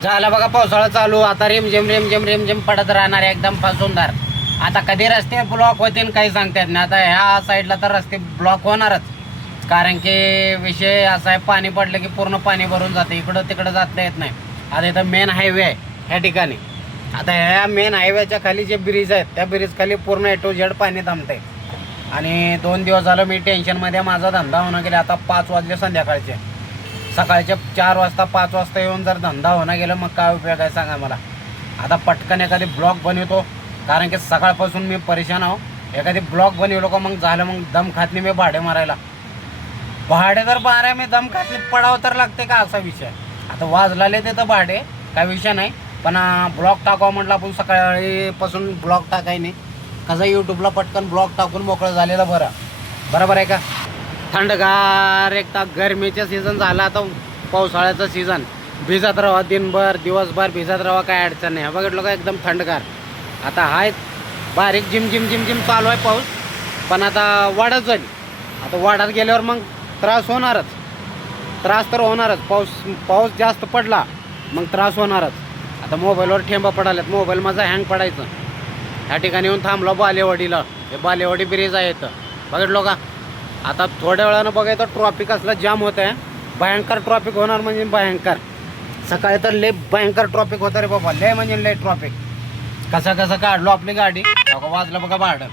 झालं बघा पावसाळा चालू. आता रिमझिम पडत राहणार एकदम सुंदर. आता कधी रस्ते ब्लॉक होतील काही सांगतात नाही. आता ह्या साईडला तर रस्ते ब्लॉक होणारच, कारण की विषय असा आहे, पाणी पडलं की पूर्ण पाणी भरून जाते, इकडं तिकडं जाता येत नाही. आता इथं मेन हायवे आहे ह्या ठिकाणी. आता ह्या मेन हायवेच्या खाली जे ब्रिज आहेत त्या ब्रिज खाली पूर्ण ए टू झेड पाणी थांबतंय. आणि 2 दिवस झालं मी टेन्शनमध्ये. माझा धंदा होणं गेला. आता 5 वाजले संध्याकाळचे. सकाळचे 4 वाजता 5 वाजता येऊन जर धंदा होणं गेलं मग काय उपयोग आहे सांगा मला. आता पटकन एखादी ब्लॉक बनवतो, कारण की सकाळपासून मी परेशान आहो. एखादी ब्लॉक बनवलो का मग झालं, मग दम खात नाही मी भाडे मारायला. भाडे तर बारा मी दम खात नाही, पडावं तर लागते का असा विषय. आता वाजलाले ते तर भाडे काय विषय नाही, पण ब्लॉक टाकावं म्हटलं आपण सकाळीपासून ब्लॉक टाकाय नाही. कसं यूट्यूबला पटकन ब्लॉक टाकून मोकळं झालेलं बरं. बरोबर आहे का. थंडगार एक तर गरमीचं सीझन झालं, आता पावसाळ्याचं सीझन. भिजत राहा दिनभर दिवसभर भिजत राहा, काय अडचण नाही. बघितलं का एकदम थंडगार. आता हाय बारीक जिम चालू आहे पाऊस, पण आता वाढत जाईल. आता वाढत गेल्यावर मग त्रास होणारच. त्रास तर होणारच. पाऊस जास्त पडला मग त्रास होणारच. आता मोबाईलवर ठेंबा पडाल्यात. मोबाईल माझा हँग पडायचं. ह्या ठिकाणी येऊन थांबलो बालेवाडीला. हे बालेवाडी ब्रिज आहे इथं. बघितलो का. आता थोड्या वेळानं बघायचं ट्रॉफिक असलं जाम होत आहे. भयंकर ट्रॉफिक होणार म्हणजे भयंकर. सकाळी तर लय भयंकर ट्रॉफिक होतं रे बाबा, लय म्हणजे लय ट्रॉफिक. कसं काढलो आपली गाडी. वाजलं बघा भाडं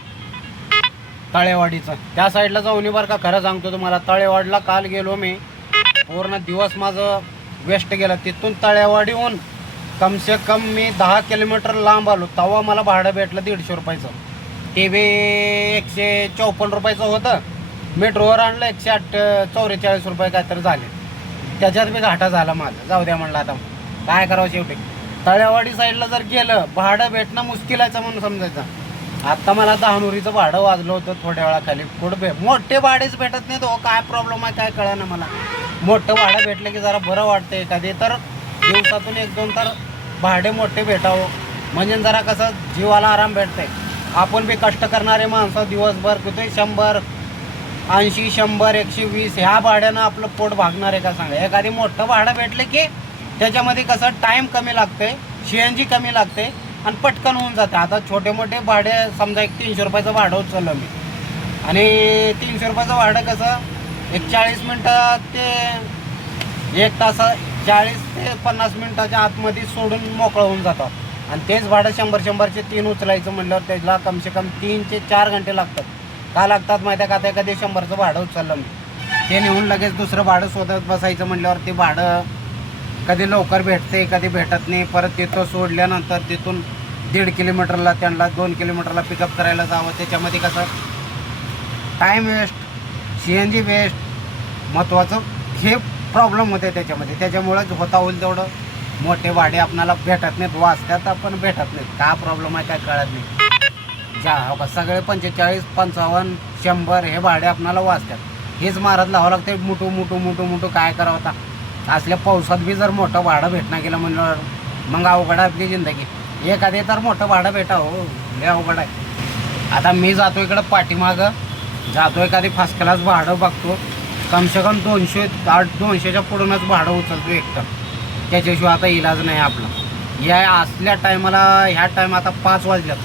तळेवाडीचं. त्या साईडला जाऊन बरं का, खरं सांगतो तुम्हाला. तळेवाडीला काल गेलो मी, पूर्ण दिवस माझं वेस्ट गेलं. तिथून तळेवाडीहून कमसे कम मी 10 किलोमीटर लांब आलो. तेव्हा मला भाडं भेटलं 150 रुपयाचं. ते बी 154 रुपयाचं होतं. मेट्रोवर आणलं 144 रुपये काय तर झाले. त्याच्यात बी घाटा झाला माझा. जाऊ द्या म्हणलं आता काय करावं शेवटी. तळेवाडी साईडला जर गेलं भाडं भेटणं मुश्किलाचं म्हणून समजायचं. आत्ता मला दहानुरीचं भाडं वाजलं होतं थोड्या वेळाखाली. कुठं मोठे भाडेच भेटत नाही. तो काय प्रॉब्लेम आहे काय कळा ना मला. मोठं भाडं भेटलं की जरा बरं वाटतं. एखादी तर दिवसातून 1-2 तर भाडे मोठे भेटावं, म्हणजे जरा कसं जीवाला आराम भेटतंय. आपण बी कष्ट करणारे माणसं दिवसभर कुठे 100, 80, 100, 120 ह्या भाड्यानं आपलं पोट भागणार आहे का सांगा. एखादी मोठं भाडं भेटलं की त्याच्यामध्ये कसं टाईम कमी लागते, CNG कमी लागते आणि पटकन होऊन जातं. आता छोटे मोठे भाडे समजा 300 रुपयाचं भाडं उचललं मी, आणि 300 रुपयाचं भाडं कसं 40 मिनटं ते 1 तास, 40 ते 50 मिनटाच्या आतमध्ये सोडून मोकळं होऊन जातं. आणि तेच भाडं 100-100चे 3 उचलायचं म्हणल्यावर त्याला कमसे कम 3 ते 4 घंटे लागतात. का लागतात माहिती आहे का. आता कधी 100चं भाडं उचललं मी, ते नेऊन लगेच दुसरं भाडं शोधत बसायचं म्हणल्यावर ते भाडं कधी लवकर भेटते कधी भेटत नाही. परत तिथं सोडल्यानंतर तिथून 1.5 किलोमीटरला त्यांना 2 किलोमीटरला पिकअप करायला जावं. त्याच्यामध्ये कसं टाईम वेस्ट, CNG वेस्ट, महत्त्वाचं हे प्रॉब्लेम होते त्याच्यामध्ये. त्याच्यामुळंच होता होईल तेवढं मोठे भाडे आपल्याला भेटत नाहीत. वाचतात आपण भेटत नाहीत. का प्रॉब्लेम आहे काय कळत नाही. सगळे 45, 55, 100 हे भाडे आपल्याला वाचतात. हेच मारत लावावं लागते. मोठू काय करावं. आता असल्या पावसात बी जर मोठं भाडं भेटणं गेलं म्हणल्यावर मग अवघड आहे आपली जिंदगी. एखादी तर मोठं भाडं भेटावं, हे अवघड आहे. आता मी जातो इकडं पाठीमागं, जातो एखादी फर्स्ट क्लास भाडं बघतो. कमसे कम 200च्या पुढूनच भाडं उचलतो एकटं. त्याच्याशिवाय आता इलाज नाही आपला. या असल्या टायमाला ह्या टाईम आता 5 वाजल्यात.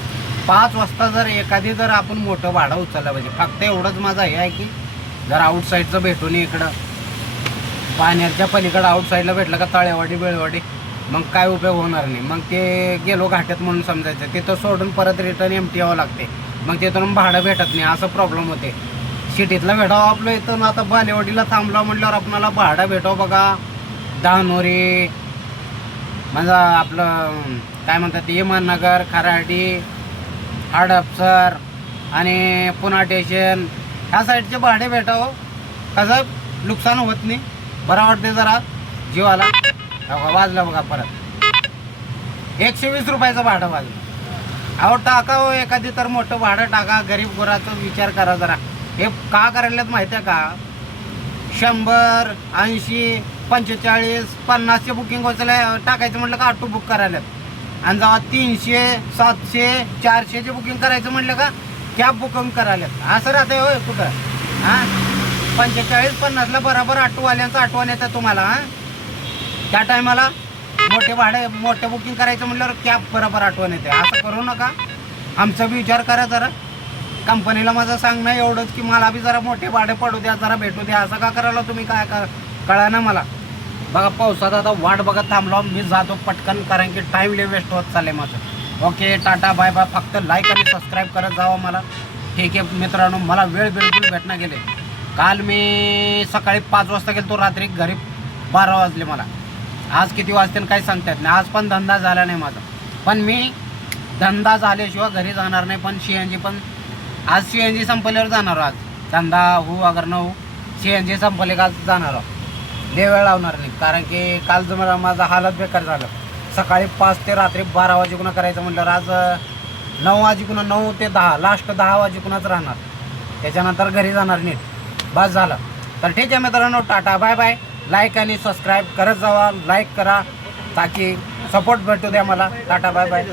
5 वाजता जर एखादी जर आपण मोठं भाडं उचललं पाहिजे. फक्त एवढंच माझं हे आहे की जर आउटसाईडचं भेटून इकडं पाण्याच्या पलीकडं आउटसाईडला भेटलं का तळेवाडी बेळवाडी, मग काय उपयोग होणार नाही. मग ते गेलो घाट्यात म्हणून समजायचं. तिथं सोडून परत रिटर्न एमटी यावं लागते. मग तिथून भाडं भेटत नाही, असं प्रॉब्लेम होते. सिटीतला भेटावं आपलं इथून. आता बालेवाडीला थांबला म्हटल्यावर आपल्याला भाडं भेटावं बघा. दहानोरी म्हणजे आपलं काय म्हणतात इमाननगर, खराडी, हडपसर आणि पुणा स्टेशन ह्या साईडचे भाडे भेटावं. कसं नुकसान होत नाही, बरं वाटते जरा जीवाला. वाजलं बघा परत 120 रुपयाचं भाडं वाजलं. अहो टाका हो एखादी तर मोठं भाडं टाका. गरीब गुराचा विचार करा जरा. हे का करायलात माहिती आहे का. 100, 80, 45, 50चे बुकिंग वाचलं टाकायचं म्हटलं का ऑटो बुक करायलात. आणि जेव्हा 300, 700, 400चे बुकिंग करायचं म्हटलं का कॅब बुकिंग करायलात. असं राहते होय कुठं. हां 45-50ला बरोबर ऑटोवाल्यांचं आठवण येतं तुम्हाला. हां त्या टायमाला मोठे बुकिंग करायचं म्हटल्यावर कॅब बरोबर आठवण येते. असं करू नका, आमचा बी विचार करा जरा. कंपनीला माझं सांगणं एवढंच की मला बी जरा मोठे भाडे पडू द्या, जरा भेटू द्या. असं का करायला तुम्ही, काय कळा ना मला. बघा पावसात आता वाट बघत थांबलो मी, जातो पटकन कारण की टाईम लय वेस्ट होत चालले माझं. Okay tata bye bye. फक्त लाईक आणि सबस्क्राईब करत जावं मला. ठीक आहे मित्रांनो, मला वेळ बिलकुल भेटणं गेले. काल मी सकाळी 5 वाजता गेलो, तो रात्री घरी 12 वाजले मला. आज किती वाजतील काही सांगतात नाही. आज पण धंदा झाला नाही माझा, पण मी धंदा झाल्याशिवाय घरी जाणार नाही. पण CNG पण आज CNG संपल्यावर जाणार. आज धंदा हो अगर न हो, CNG संपले का जाणार. वेळ लावणार नाही कारण की काल जर मला माझा हालत बेकार झालं. सकाळी 5 ते रात्री 12 वाजेकुणा करायचं म्हटल्यावर आज 9 वाजेकुणा, 9 ते 10 लास्ट 10 वाजेकुणाच राहणार. त्याच्यानंतर घरी जाणार नीट. बस झालं. तर ठीक आहे मित्रांनो, टाटा बाय बाय. लाईक आणि सबस्क्राईब करत जावा. लाईक करा ताकी सपोर्ट भेटू द्या मला. Tata bye bye.